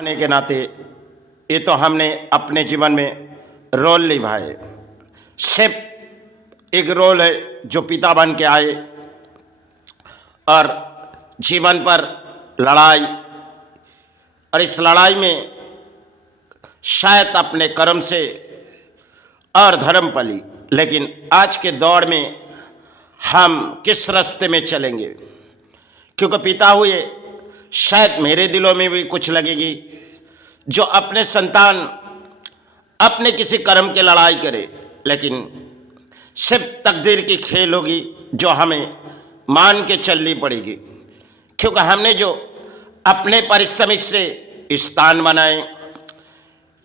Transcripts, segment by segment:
होने के नाते ये तो हमने अपने जीवन में रोल निभाए। सिर्फ एक रोल है जो पिता बन के आए और जीवन पर लड़ाई, और इस लड़ाई में शायद अपने कर्म से और धर्म पली। लेकिन आज के दौर में हम किस रास्ते में चलेंगे, क्योंकि पिता हुए शायद मेरे दिलों में भी कुछ लगेगी जो अपने संतान अपने किसी कर्म के लड़ाई करे, लेकिन सिर्फ तकदीर की खेल होगी जो हमें मान के चलनी पड़ेगी। क्योंकि हमने जो अपने परिश्रम से स्थान बनाए,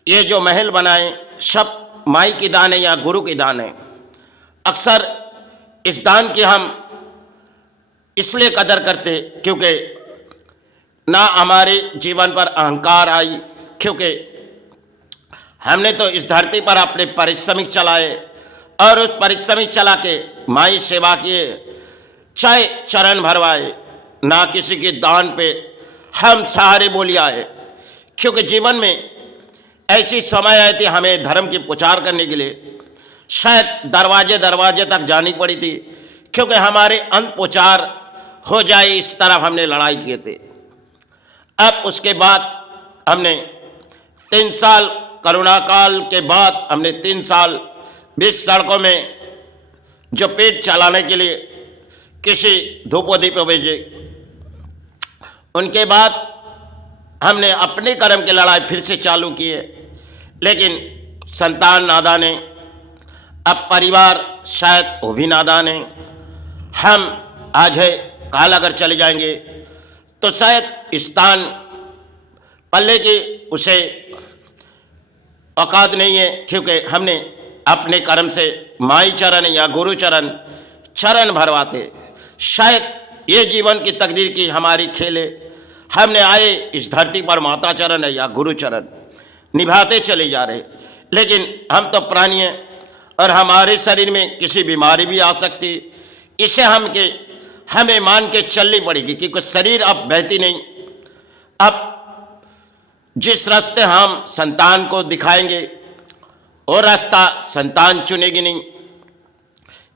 ये जो महल बनाए, सब माई की दान है या गुरु की दान है। अक्सर इस दान की हम इसलिए कदर करते क्योंकि ना हमारे जीवन पर अहंकार आई, क्योंकि हमने तो इस धरती पर अपने परिश्रमिक चलाए और उस परिश्रमिक चला के माई सेवा किए, चाहे चरण भरवाए, ना किसी के दान पे हम सहारे बोली आए। क्योंकि जीवन में ऐसी समय आई थी हमें धर्म की प्रचार करने के लिए शायद दरवाजे दरवाजे तक जानी पड़ी थी, क्योंकि हमारे अंत प्रचार हो जाए इस तरफ हमने लड़ाई किए थे। अब उसके बाद हमने 3 साल करुणा काल के बाद हमने 3 साल 20 सड़कों में जो पेट चलाने के लिए किसी धूपोदी पे भेजे, उनके बाद हमने अपने कर्म की लड़ाई फिर से चालू की है। लेकिन संतान नादान है, अब परिवार शायद वो भी नादान है। हम आज है काल अगर चले जाएंगे तो शायद स्थान पल्ले की उसे औकात नहीं है, क्योंकि हमने अपने कर्म से माई चरण या गुरु चरण भरवाते। शायद ये जीवन की तकदीर की हमारी खेल है, हमने आए इस धरती पर माता चरण है या गुरु चरण निभाते चले जा रहे। लेकिन हम तो प्राणी हैं और हमारे शरीर में किसी बीमारी भी आ सकती, इसे हमें मान के चलनी पड़ेगी, क्योंकि शरीर अब बहती नहीं। अब जिस रास्ते हम संतान को दिखाएंगे वो रास्ता संतान चुनेगी नहीं।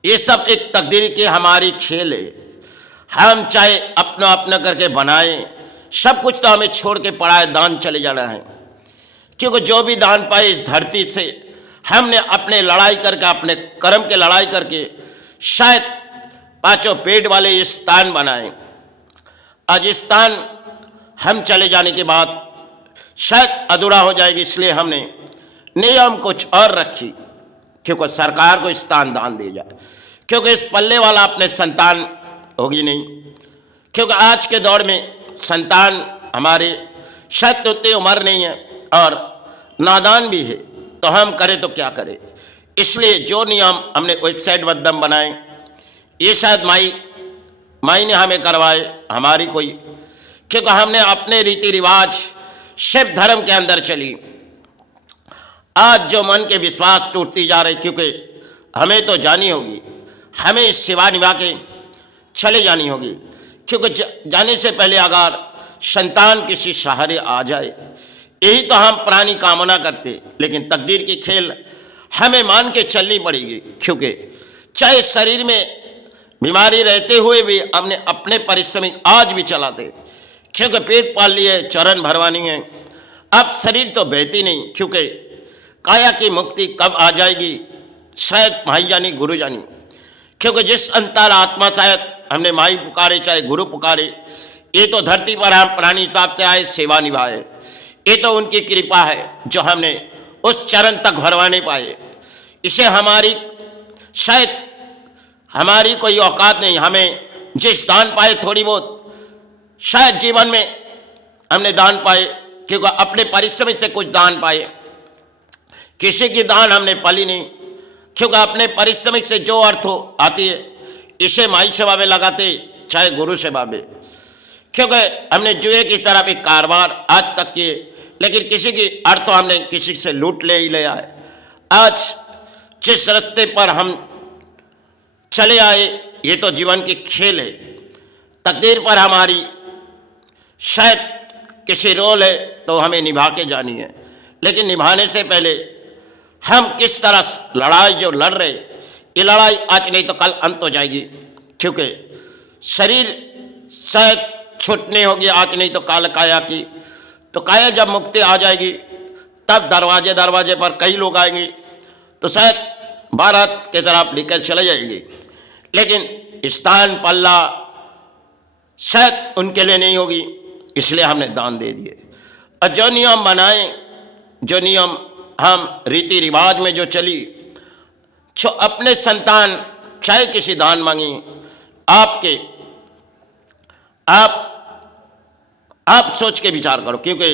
ये सब एक तकदीर की हमारी खेल है। हम चाहे अपना अपना करके बनाए, सब कुछ तो हमें छोड़ के पड़ा है, दान चले जाना है। क्योंकि जो भी दान पाए इस धरती से हमने अपने लड़ाई करके, अपने कर्म के लड़ाई करके शायद 5 पेट वाले स्थान बनाए। आज स्थान हम चले जाने के बाद शायद अधूरा हो जाएगी, इसलिए हमने नियम कुछ और रखी, क्योंकि सरकार को स्थान दान दे जाए, क्योंकि इस पल्ले वाला अपने संतान होगी नहीं। क्योंकि आज के दौर में संतान हमारे शायद उतनी उम्र नहीं है और नादान भी है, तो हम करें तो क्या करें। इसलिए जो नियम हमने वेबसाइट बदम बनाए, ये शायद माई ने हमें करवाए, हमारी कोई, क्योंकि हमने अपने रीति रिवाज शिव धर्म के अंदर चली। आज जो मन के विश्वास टूटती जा रही, क्योंकि हमें तो जानी होगी, हमें इस सेवा निभा के चले जानी होगी। क्योंकि जाने से पहले अगर संतान किसी सहारे आ जाए, यही तो हम प्राणी कामना करते। लेकिन तकदीर की खेल हमें मान के चलनी पड़ेगी, क्योंकि चाहे शरीर में बीमारी रहते हुए भी हमने अपने परिश्रम आज भी चलाते, क्योंकि पेट पाल लिए, चरण भरवानी है। अब शरीर तो बहती नहीं, क्योंकि काया की मुक्ति कब आ जाएगी शायद माई जानी गुरु जानी। क्योंकि जिस अंतर आत्मा शायद हमने माई पुकारे चाहे गुरु पुकारे, ये तो धरती पर हम प्राणी हिसाब से आए, सेवा निभाए, ये तो उनकी कृपा है जो हमने उस चरण तक भरवा नहीं पाए। इसे हमारी शायद हमारी कोई औकात नहीं। हमें जिस दान पाए थोड़ी बहुत शायद जीवन में हमने दान पाए, क्योंकि अपने परिश्रम से कुछ दान पाए, किसी की दान हमने पाली नहीं। क्योंकि अपने परिश्रम से जो अर्थ आती है इसे माई सेवा में लगाते, चाहे गुरु सेवा में। क्योंकि हमने जुए की तरफ एक कारोबार आज तक किए, लेकिन किसी की अर्थ हमने किसी से लूट ले ही ले आए। आज जिस रास्ते पर हम चले आए, ये तो जीवन की खेल है। तकदीर पर हमारी शायद किसी रोल है तो हमें निभा के जानी है, लेकिन निभाने से पहले हम किस तरह लड़ाई जो लड़ रहे, ये लड़ाई आज नहीं तो कल अंत हो जाएगी, क्योंकि शरीर शायद छूटने होगी आज नहीं तो काल काया की। तो काया जब मुक्ति आ जाएगी तब दरवाजे दरवाजे पर कई लोग आएंगे तो शायद भारत की तरफ लेकर चले जाएंगे, लेकिन स्थान पल्ला शायद उनके लिए नहीं होगी, इसलिए हमने दान दे दिए। और जो नियम बनाए, जो नियम हम रीति रिवाज में जो चली, जो अपने संतान चाहे किसी दान मांगी, आपके आप सोच के विचार करो, क्योंकि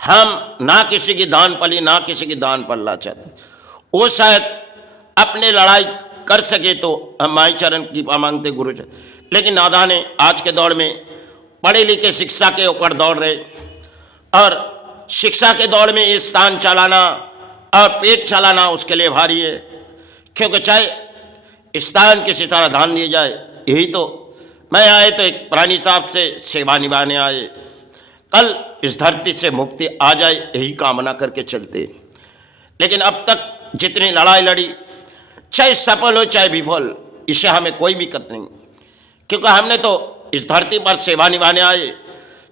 हम ना किसी की दान पली ना किसी की दान पल्ला चाहते। वो शायद अपने लड़ाई कर सके तो हम माई चरण की मांगते गुरु चरण, लेकिन नादान ने आज के दौर में पढ़े लिखे शिक्षा के ऊपर दौड़ रहे, और शिक्षा के दौर में ये स्थान चलाना और पेट चलाना उसके लिए भारी है, क्योंकि चाहे स्थान किसी तरह दान दिया जाए। यही तो मैं आए तो एक प्राणी साहब से सेवा निभाने आए, कल इस धरती से मुक्ति आ जाए यही कामना करके चलते। लेकिन अब तक जितनी लड़ाई लड़ी, चाहे सफल हो चाहे विफल, इससे हमें कोई दिक्कत नहीं, क्योंकि हमने तो इस धरती पर सेवा निभाने आए,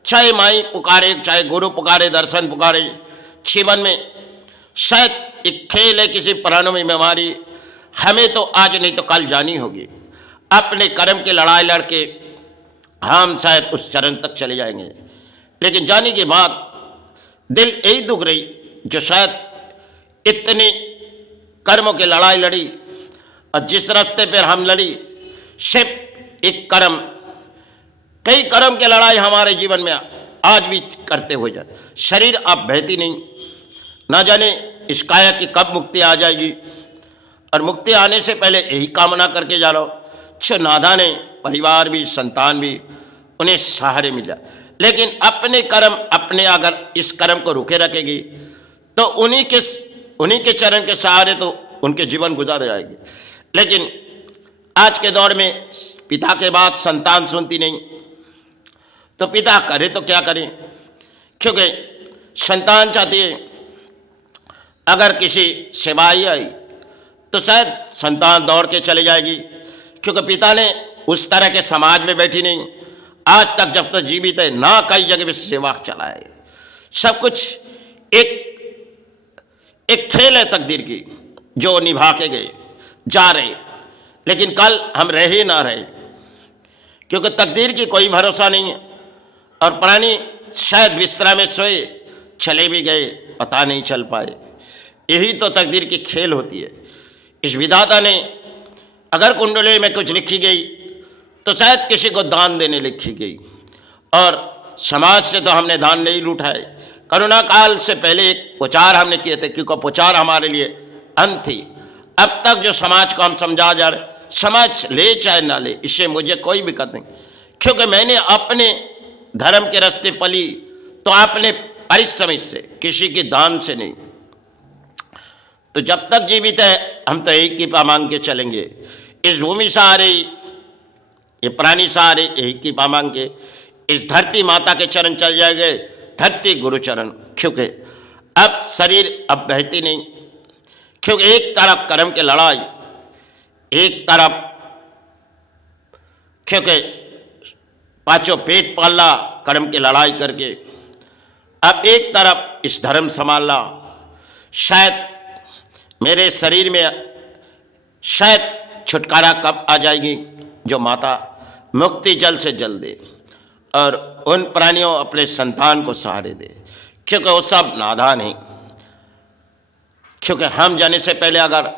चाहे माई पुकारे चाहे गुरु पुकारे दर्शन पुकारे। जीवन में शायद एक खेल है, किसी प्राणों में बीमारी, हमें तो आज नहीं तो कल जानी होगी। अपने कर्म की लड़ाई लड़के हम शायद उस चरण तक चले जाएंगे, लेकिन जाने के बाद दिल यही दुख रही जो शायद इतनी कर्मों की लड़ाई लड़ी, और जिस रास्ते पर हम लड़ी सिर्फ एक कर्म, कई कर्म की लड़ाई हमारे जीवन में आज भी करते हुए जाए। शरीर अब बहती नहीं, ना जाने इस काया की कब मुक्ति आ जाएगी, और मुक्ति आने से पहले यही कामना करके जा रहा हो जो नादा ने परिवार भी संतान भी उन्हें सहारे मिला। लेकिन अपने कर्म अपने अगर इस कर्म को रुके रखेगी तो उन्हीं के चरण के सहारे तो उनके जीवन गुजार जाएगी। लेकिन आज के दौर में पिता के बात संतान सुनती नहीं, तो पिता करे तो क्या करें, क्योंकि संतान चाहती है अगर किसी सेवाई आई तो शायद संतान दौड़ के चली जाएगी, क्योंकि पिता ने उस तरह के समाज में बैठी नहीं, आज तक जब तक जीवित है ना कई जगह पे सेवा चला है। सब कुछ एक खेल है तकदीर की जो निभा के गए जा रहे, लेकिन कल हम रहे ना रहे, क्योंकि तकदीर की कोई भरोसा नहीं है। और प्राणी शायद बिस्तरा में सोए, चले भी गए, पता नहीं चल पाए। यही तो तकदीर की खेल होती है। इस विधाता ने अगर कुंडली में कुछ लिखी गई तो शायद किसी को दान देने लिखी गई, और समाज से तो हमने दान नहीं लूटा है। करुणा काल से पहले एक पुचार हमने किए थे, क्योंकि पुचार हमारे लिए अंत थी। अब तक जो समाज को हम समझा जा रहे, समाज ले चाहे ना ले, इससे मुझे कोई दिक्कत नहीं, क्योंकि मैंने अपने धर्म के रास्ते पली तो अपने परिश्रम से, किसी के दान से नहीं। तो जब तक जीवित है हम तो एक ही पा मांग के चलेंगे। इस भूमि सहारे, ये प्राणी सहारे यही की पा मांग के इस धरती माता के चरण चल जाएंगे, धरती गुरु चरण। क्योंकि अब शरीर अब बहती नहीं, क्योंकि एक तरफ कर्म की लड़ाई, एक तरफ क्योंकि पांचों पेट पालना कर्म की लड़ाई करके, अब एक तरफ इस धर्म संभालना। शायद मेरे शरीर में शायद छुटकारा कब आ जाएगी जो माता मुक्ति जल्द से जल्द दे, और उन प्राणियों अपने संतान को सहारे दे, क्योंकि वो सब नादान हैं। क्योंकि हम जाने से पहले अगर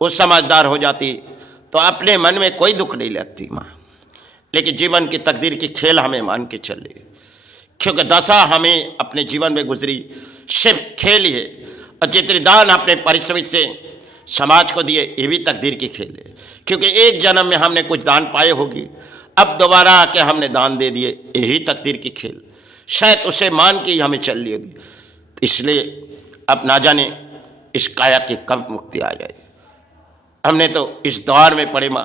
वो समझदार हो जाती तो अपने मन में कोई दुख नहीं लगती माँ। लेकिन जीवन की तकदीर की खेल हमें मान के चले, क्योंकि दशा हमें अपने जीवन में गुजरी सिर्फ खेल ही है, और जितने दान अपने परिश्रम से समाज को दिए ये भी तकदीर की खेल है। क्योंकि एक जन्म में हमने कुछ दान पाए होगी, अब दोबारा आके हमने दान दे दिए, यही तकदीर की खेल। शायद उसे मान के ही हमें चल ली होगी। इसलिए अब ना जाने इस काया की कब मुक्ति आ जाए। हमने तो इस दौर में पड़े माँ,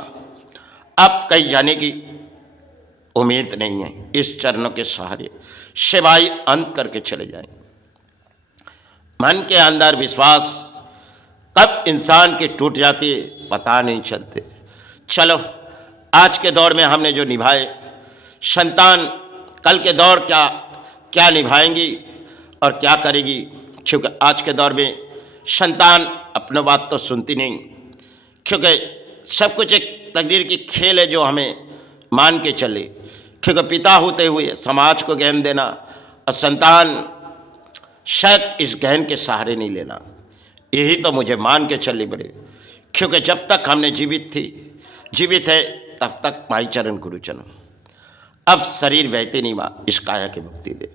अब कहीं जाने की उम्मीद नहीं है। इस चरणों के सहारे सेवाई अंत करके चले जाएंगे। मन के अंदर विश्वास कब इंसान की टूट जाती है पता नहीं चलते। चलो, आज के दौर में हमने जो निभाए, संतान कल के दौर क्या क्या निभाएंगी और क्या करेगी, क्योंकि आज के दौर में संतान अपनी बात तो सुनती नहीं, क्योंकि सब कुछ एक तकदीर की खेल है जो हमें मान के चले। क्योंकि पिता होते हुए समाज को ज्ञान देना और संतान शायद इस ज्ञान के सहारे नहीं लेना, यही तो मुझे मान के चलनी पड़े। क्योंकि जब तक हमने जीवित है तब तक माई चरण गुरु चरण। अब शरीर बहते नहीं माँ, इस काया की मुक्ति दे।